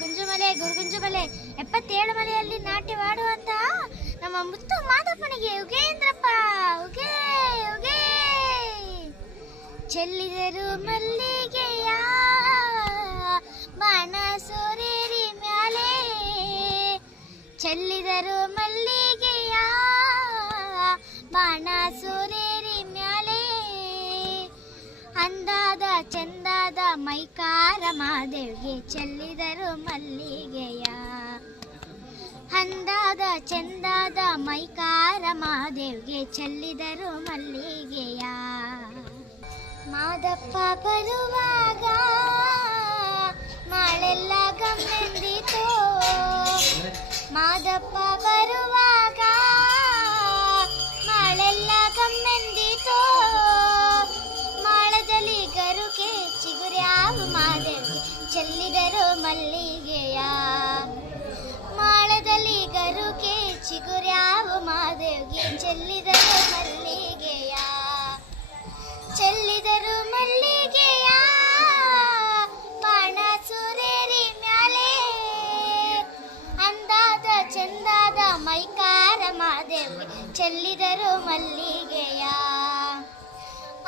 ಗುಂಜುಮಲೆ ಗುರುಗುಂಜುಮಲೆ 77 ಮಲೆಯಲ್ಲಿ ನಾಟ್ಯವಾಡುವಂತಹ ನಮ್ಮ ಮುತ್ತು ಮಾದಪ್ಪನಿಗೆ ಉಗೇಂದ್ರಪ್ಪ ಉಗೇ ಉಗೇ. ಚೆಲ್ಲಿದರು ಮಲ್ಲಿಗೆಯ ಬಾಣ ಸೂರೇರಿ ಮ್ಯಾಲೆ, ಚೆಲ್ಲಿದರು ಮಲ್ಲಿಗೆಯ ಬಾಣ ಸೂರೇರಿ ಮ್ಯಾಲೆ. ಅಂದಾದ ಚಂದಾದ ಮೈಕಾರ ಮಾದೇವಿಗೆ ಚೆಲ್ಲಿದರು ಮಲ್ಲಿಗೆಯ, ಅಂದಾದ ಚಂದಾದ ಮೈಕಾರ ಮಾದೇವಿಗೆ ಚೆಲ್ಲಿದರು ಮಲ್ಲಿಗೆಯ. ಮಾದಪ್ಪ ಬರುವಾಗ ಮಾಳೆಲ್ಲ ಗಮ್ಮೆಂದಿತೋ, ಮಾದಪ್ಪ ಬರುವಾಗ ಮಾಳೆಲ್ಲ ಗಮ್ಮೆಂದಿತೋ. ಮಾಳದಲ್ಲಿ ಗರುಕೆ ಚಿಗುರ್ಯಾವ ಮಾದೇವಿ ಚೆಲ್ಲಿದರು ಮಲ್ಲಿಗೆಯ, ಮಾಳದಲ್ಲಿ ಗರುಕೆ ಚಿಗುರ್ಯಾವ ಮಾದೇವಿಗೆ ಚೆಲ್ಲಿದರು ಮಲ್ಲಿಗೆಯ. ಚೆಲ್ಲಿದರು ಮಲ್ಲಿಗೆಯ ಬಾಣ ಸೂರೇರಿ ಮ್ಯಾಲೆ, ಅಂದಾದ ಚಂದಾದ ಮೈಕಾರ ಮಾದೇವಿ ಚೆಲ್ಲಿದರು ಮಲ್ಲಿಗೆಯ,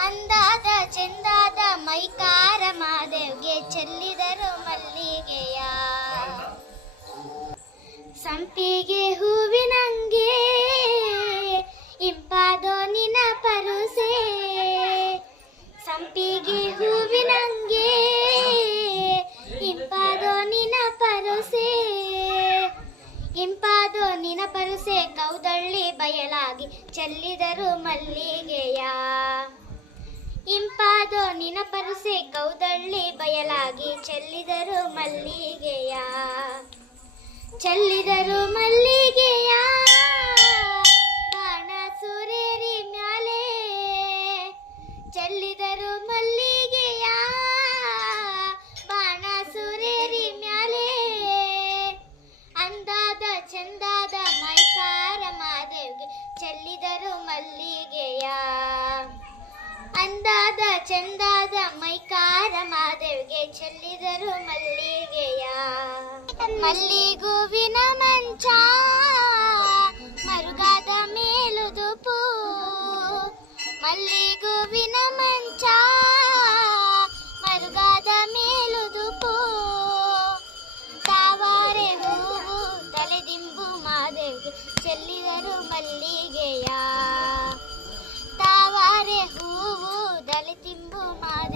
ಅಂದಾದ ಚಂದಾದ ಮೈಕಾರ ಮಾದೇವಿಗೆ ಚೆಲ್ಲಿದರು ಮಲ್ಲಿಗೆಯ. ಸಂಪಿಗೆ ಹೂವಿನಂಗೆ ಇಂಪಾದೋ ನಿನ ಪರುಸೆ, ಸಂಪಿಗೆ ಹೂವಿನಂಗೆ ಇಂಪಾದೋ ನಿನ ಪರುಸೆ, ಇಂಪಾದೋ ನಿನ ಪರುಸೆ ಕೌದಳ್ಳಿ ಬಯಲಾಗಿ ಚೆಲ್ಲಿದರು ಮಲ್ಲಿಗೆಯ, ಇಂಪಾದೋ ನಿನ ಪರುಸೆ ಕೌದಳ್ಳಿ ಬಯಲಾಗಿ ಚೆಲ್ಲಿದರು ಮಲ್ಲಿಗೆಯ. ಚೆಲ್ಲಿದರು ಮಲ್ಲಿಗೆಯ ಬಾಣ ಸೂರೇರಿ ಮ್ಯಾಲೆ, ಚೆಲ್ಲಿದರು ಮಲ್ಲಿಗೆಯ ಬಾಣ ಸೂರೇರಿ ಮ್ಯಾಲೆ. ಅಂದಾದ ಚಂದಾದ ಮೈಕಾರ ಮಾದೇವಿಗೆ ಚೆಲ್ಲಿದರು ಮಲ್ಲಿಗೆಯ, ಅಂದಾದ ಚಂದಾದ ಮೈಕಾರ ಮಾದೇವಿಗೆ ಚೆಲ್ಲಿದರು ಮಲ್ಲಿಗೆಯ. ಮಲ್ಲಿಗೂವಿನ ಮಂಚ